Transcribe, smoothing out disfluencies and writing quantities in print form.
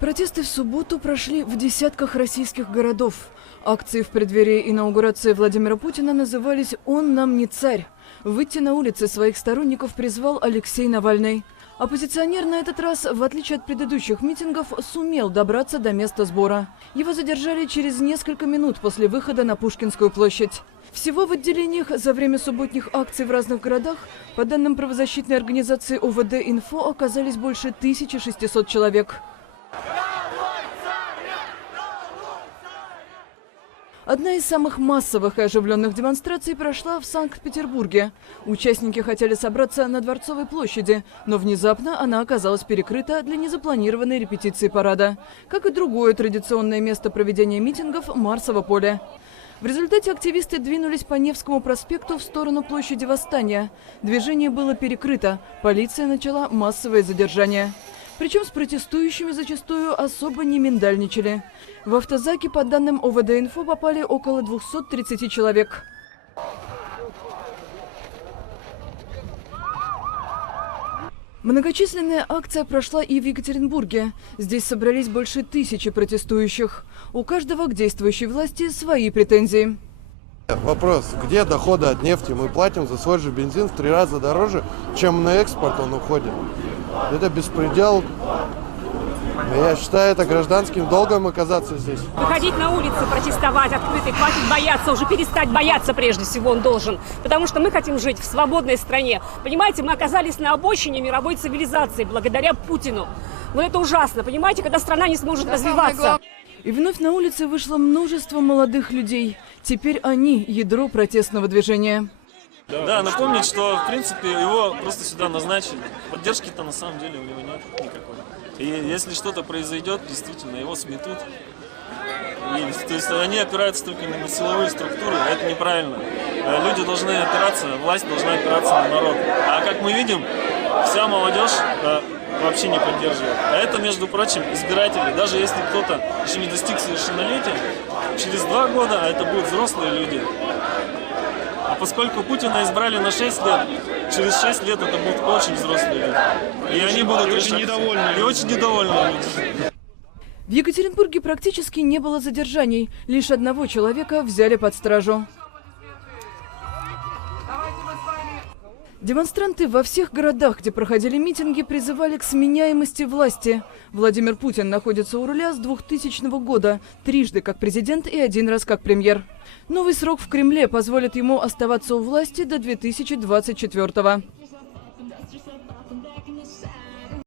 Протесты в субботу прошли в десятках российских городов. Акции в преддверии инаугурации Владимира Путина назывались «Он нам не царь». Выйти на улицы своих сторонников призвал Алексей Навальный. Оппозиционер на этот раз, в отличие от предыдущих митингов, сумел добраться до места сбора. Его задержали через несколько минут после выхода на Пушкинскую площадь. Всего в отделениях за время субботних акций в разных городах, по данным правозащитной организации ОВД-Инфо, оказались больше 1600 человек. Одна из самых массовых и оживленных демонстраций прошла в Санкт-Петербурге. Участники хотели собраться на Дворцовой площади, но внезапно она оказалась перекрыта для незапланированной репетиции парада. Как и другое традиционное место проведения митингов – Марсово поле. В результате активисты двинулись по Невскому проспекту в сторону площади Восстания. Движение было перекрыто, полиция начала массовое задержание. Причем с протестующими зачастую особо не миндальничали. В автозаки, по данным ОВД-Инфо, попали около 230 человек. Многочисленная акция прошла и в Екатеринбурге. Здесь собрались больше 1000 протестующих. У каждого к действующей власти свои претензии. Вопрос, где доходы от нефти? Мы платим за свой же бензин в 3 раза дороже, чем на экспорт он уходит. Это беспредел. Я считаю, это гражданским долгом оказаться здесь. Выходить на улицы, протестовать, открытый, хватит бояться, уже перестать бояться прежде всего он должен. Потому что мы хотим жить в свободной стране. Понимаете, мы оказались на обочине мировой цивилизации благодаря Путину. Вот это ужасно, понимаете, когда страна не сможет развиваться. И вновь на улице вышло множество молодых людей. Теперь они – ядро протестного движения. Да, напомнить, что, в принципе, его просто сюда назначили. Поддержки-то на самом деле у него нет никакой. И если что-то произойдет, действительно, его сметут. То есть они опираются только на силовые структуры, а это неправильно. Люди должны опираться, власть должна опираться на народ. А как мы видим, вся молодежь вообще не поддерживает. А это, между прочим, избиратели. Даже если кто-то еще не достиг совершеннолетия, через 2 года, а это будут взрослые люди. А поскольку Путина избрали на 6 лет, через 6 лет это будут очень взрослые люди. И они будут очень недовольны. И очень недовольные люди. В Екатеринбурге практически не было задержаний. Лишь одного человека взяли под стражу. Демонстранты во всех городах, где проходили митинги, призывали к сменяемости власти. Владимир Путин находится у руля с 2000 года, 3 как президент и 1 раз как премьер. Новый срок в Кремле позволит ему оставаться у власти до 2024-го.